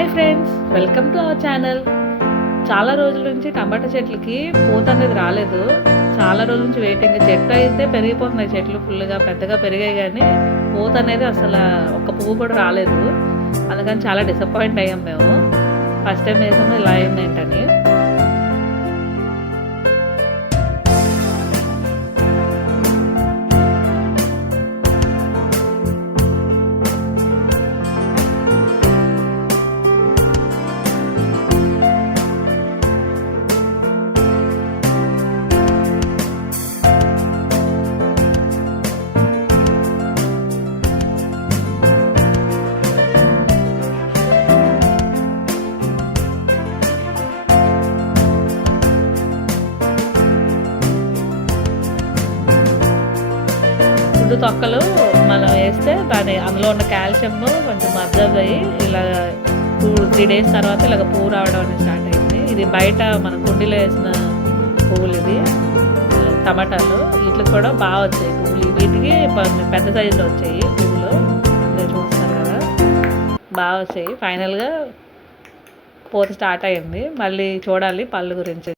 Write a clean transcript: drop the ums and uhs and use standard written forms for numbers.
Hi friends, welcome to our channel. చాలా రోజుల నుంచి టమాటా చెట్లకి పూత అనేది రాలేదు. చాలా రోజుల నుంచి వెయిటింగ్. చెట్టు అయితే పెరిగిపోతున్నాయి, చెట్లు ఫుల్గా పెద్దగా పెరిగాయి, కానీ పూత అనేది అసలు ఒక్క పువ్వు కూడా రాలేదు. అందుకని చాలా డిసప్పాయింట్ అయ్యాం మేము. ఫస్ట్ టైం వేసాము, ఇలా అయింది ఏంటని. గుడ్డు తొక్కలు మనం వేస్తే అందులో ఉన్న కాల్షియం కొంచెం అబ్జర్వ్ అయ్యి ఇలా 2-3 డేస్ తర్వాత ఇలాగ పువ్వు రావడం అనేది స్టార్ట్ అయింది. ఇది బయట మన కుండీలో వేసిన పువ్వులు, ఇది టమాటాలు. వీటికి కూడా బాగా వచ్చాయి పువ్వులు. వీటికి పెద్ద సైజులో వచ్చాయి పువ్వులు, మీరు చూస్తున్నారు కదా, బాగా వచ్చాయి. ఫైనల్గా పూత స్టార్ట్ అయింది. మళ్ళీ చూడాలి పళ్ళు గురించి.